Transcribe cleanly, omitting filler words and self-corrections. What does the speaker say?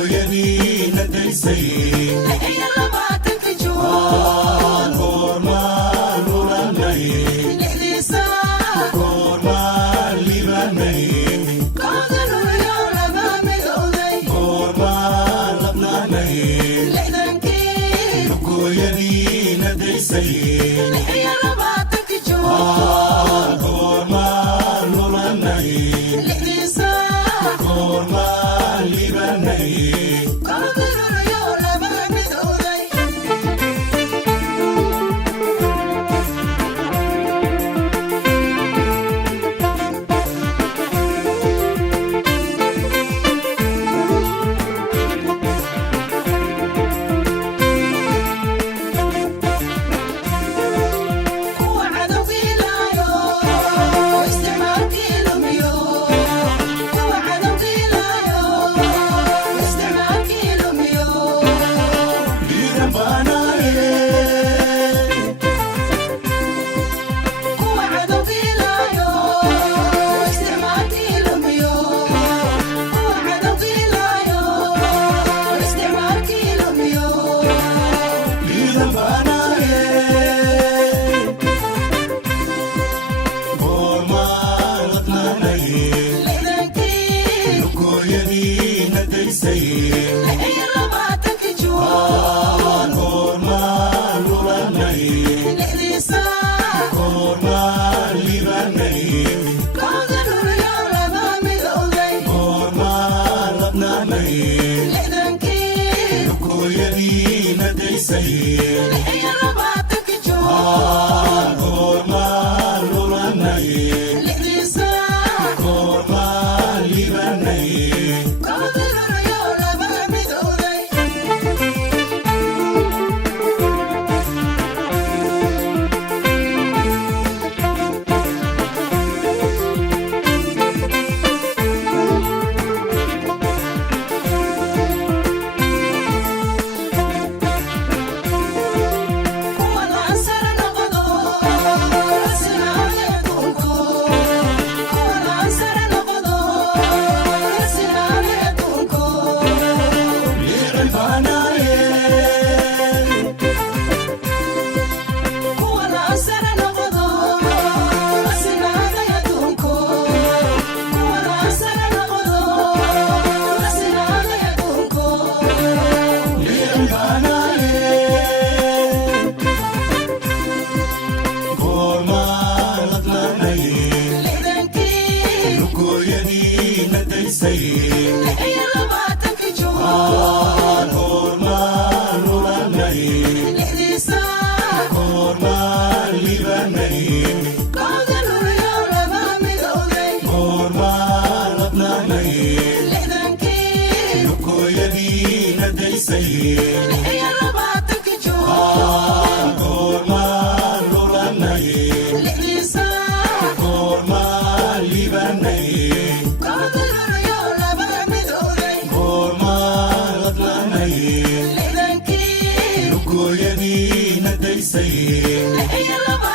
lugooyadiina daysay iyo labaatanka Juun goormaan lulanay lixdiisa goormaan libanay kooda luliyo laba midowday goormaan labnaanay lixdankii lugooyadiina daysay iyo labaatanka Juun goormaan lulanay lixdiisa goormaan libanay kooda luliyo laba midowday kuwa cadowgii laayo isticmaalkii lumiyo kuwa cadowgii laayo isticmaalkii lumiyo dhiiran baanaye kuwa cadowgii laayo isticmaalkii lumiyo kuwa cadowgii laayo isticmaalkii lumiyo dhiiran baanaye goormaan labnaanay lixdankii lugooyadiina daysay iyo labaatanka Juun goormaan lulanay lixdiisa goormaan libanay kooda luliyo laba midowday goormaan labnaanay lixdankii lugooyadiina daysay iyo labaatanka Juun goormaan lulanay lixdiisa goormaan libanay kooda luliyo laba midowday kuwa laansara noqdo rasinaaya dhulko kuwa laansara noqdo rasinaaya dhulko dhiiran baanaye kuwa laansara noqdo rasinaaya dhulko kuwa laansara noqdo rasinaaya dhulko dhiiran baanaye goormaan labnaanay lixdankii lugooyadiina daysay iyo labaatanka Juun goormaan lulanay lixdiisa goormaan libanay kooda luliyo laba midowday goormaan labnaanay lixdankii lugooyadiina daysay iyo labaatanka Juun goormaan lulanay lixdiisa goormaan libanay kooda luliyo laba midowday goormaan labnaanay lixdankii lugooyadiina daysay iyo laba